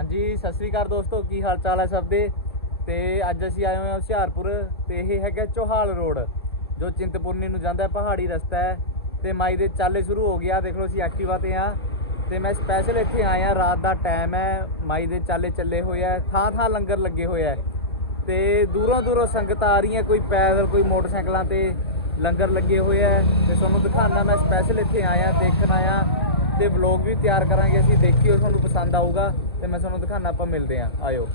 ਹਾਂਜੀ, ਸਤਿ ਸ੍ਰੀ ਅਕਾਲ ਦੋਸਤੋ, ਕੀ ਹਾਲ ਚਾਲ ਹੈ ਸਭ ਦੇ? ਤੇ ਅੱਜ ਅਸੀਂ ਆਏ ਹੋਏ ਹਾਂ ਹੁਸ਼ਿਆਰਪੁਰ ਤੇ ਇਹ ਹੈਗਾ ਚੋਹਾਲ ਰੋਡ, ਜੋ ਚਿੰਤਪੁਰਨੀ ਨੂੰ ਜਾਂਦਾ ਹੈ, ਪਹਾੜੀ ਰਸਤਾ ਹੈ। ਤੇ ਮਾਈ ਦੇ ਚਾਲੇ ਸ਼ੁਰੂ ਹੋ ਗਿਆ, ਦੇਖ ਲਓ ਅਸੀਂ ਐਕਟਿਵਾ ਤੇ ਆ ਤੇ ਮੈਂ ਸਪੈਸ਼ਲ ਇੱਥੇ ਆਇਆ, ਰਾਤ ਦਾ ਟਾਈਮ ਹੈ, ਮਾਈ ਦੇ ਚਾਲੇ ਚੱਲੇ ਹੋਏ ਆ ਥਾਂ ਥਾਂ ਲੰਗਰ ਲੱਗੇ ਹੋਏ ਆ ਤੇ ਦੂਰੋਂ ਦੂਰੋਂ ਸੰਗਤ ਆ ਰਹੀਆਂ ਕੋਈ ਪੈਦਲ, ਕੋਈ ਮੋਟਰਸਾਈਕਲਾਂ ਤੇ ਲੰਗਰ ਲੱਗੇ ਹੋਏ ਆ ਤੇ ਤੁਹਾਨੂੰ ਦਿਖਾਉਣਾ ਮੈਂ ਸਪੈਸ਼ਲ ਇੱਥੇ ਆਇਆ, ਦੇਖਣ ਆਇਆ। ਤੇ ਵਲੌਗ ਵੀ ਤਿਆਰ ਕਰਾਂਗੇ, ਅਸੀਂ ਦੇਖਿਓ, ਤੁਹਾਨੂੰ ਪਸੰਦ ਆਊਗਾ। ਤੇ ਮੈਂ ਤੁਹਾਨੂੰ ਦਿਖਾਉਣਾ ਆਪਾਂ ਮਿਲਦੇ ਆਂ ਆਇਓ।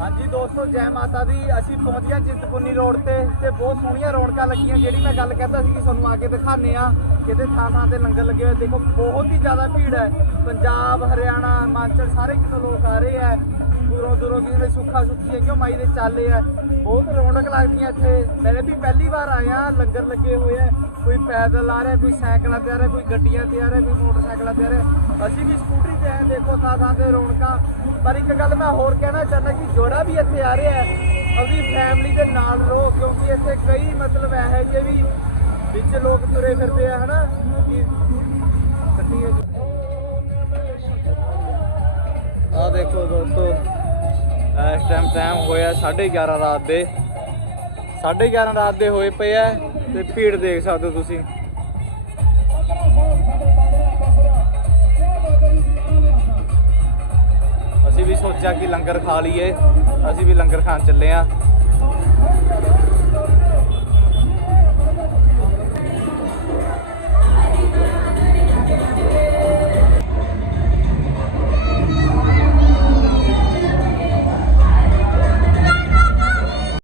ਹਾਂਜੀ ਦੋਸਤੋ, ਜੈ ਮਾਤਾ ਦੀ। ਅਸੀਂ ਪਹੁੰਚ ਗਏ ਚਿੰਤਪੁਰਨੀ ਰੋਡ ਤੇ ਤੇ ਬਹੁਤ ਸੋਹਣੀਆਂ ਰੌਣਕਾਂ ਲੱਗੀਆਂ। ਜਿਹੜੀ ਮੈਂ ਗੱਲ ਕਹਿੰਦਾ ਸੀ ਕਿ ਤੁਹਾਨੂੰ ਆ ਕੇ ਦਿਖਾਣੇ ਆ ਕਿਤੇ ਥਾਂ ਥਾਂ ਤੇ ਲੰਗਰ ਲੱਗੇ ਹੋਏ। ਦੇਖੋ, ਬਹੁਤ ਹੀ ਜ਼ਿਆਦਾ ਭੀੜ ਹੈ। ਪੰਜਾਬ, ਹਰਿਆਣਾ, ਹਿਮਾਚਲ, ਸਾਰੇ ਕਿਤੋਂ ਲੋਕ ਆ ਰਹੇ ਆ ਦੂਰੋਂ ਦੂਰੋਂ ਕਿਸੇ ਸੁੱਖਾ ਸੁੱਖੀ ਕਿਉਂ ਮਾਈ ਦੇ ਚਾਲੇ ਆ। ਬਹੁਤ ਰੌਣਕ ਲੱਗਦੀਆਂ ਇੱਥੇ। ਮੈਂ ਵੀ ਪਹਿਲੀ ਵਾਰ ਆਇਆ ਲੰਗਰ ਲੱਗੇ ਹੋਏ ਆ। ਕੋਈ ਪੈਦਲ ਆ ਰਿਹਾ, ਕੋਈ ਸਾਈਕਲਾਂ ਤੇ ਆ ਰਿਹਾ, ਕੋਈ ਗੱਡੀਆਂ ਤੇ ਆ ਰਿਹਾ, ਕੋਈ ਮੋਟਰਸਾਈਕਲਾਂ ਤੇ ਆ ਰਿਹਾ। ਅਸੀਂ ਵੀ ਸਕੂਟਰੀ ਤੇ ਆਏ, ਦੇਖੋ ਥਾਂ ਥਾਂ ਤੇ ਰੌਣਕਾਂ। ਪਰ ਇੱਕ ਗੱਲ ਮੈਂ ਹੋਰ ਕਹਿਣਾ ਚਾਹੁੰਦਾ ਕਿ ਜੋੜਾ ਵੀ ਇੱਥੇ ਆ ਰਿਹਾ ਹੈ। ਆਪਣੀ ਫੈਮਿਲੀ ਦੇ ਨਾਲ ਰਹੋ, ਕਿਉਂਕਿ ਇੱਥੇ ਕਈ ਮਤਲਬ ਇਹੋ ਜਿਹੇ ਵੀ ਵਿੱਚ ਲੋਕ ਤੁਰੇ ਫਿਰਦੇ ਆ, ਹਨਾ? ਕਿ ਕੱਟੀ ਆ ਦੇਖੋ ਦੋਸਤੋ ਇਸ ਟਾਈਮ ਟਾਈਮ ਹੋਇਆ 11:30 ਰਾਤ ਦੇ। 11:30 ਰਾਤ ਦੇ ਹੋਏ ਪਏ ਆ ਤੇ ਭੀੜ ਦੇਖ ਸਕਦੇ ਹੋ ਤੁਸੀਂ। ਅਸੀਂ ਵੀ ਸੋਚਿਆ ਕਿ ਲੰਗਰ ਖਾ ਲਈਏ। ਅਸੀਂ ਵੀ ਲੰਗਰ ਖਾਣ ਚੱਲੇ ਆ।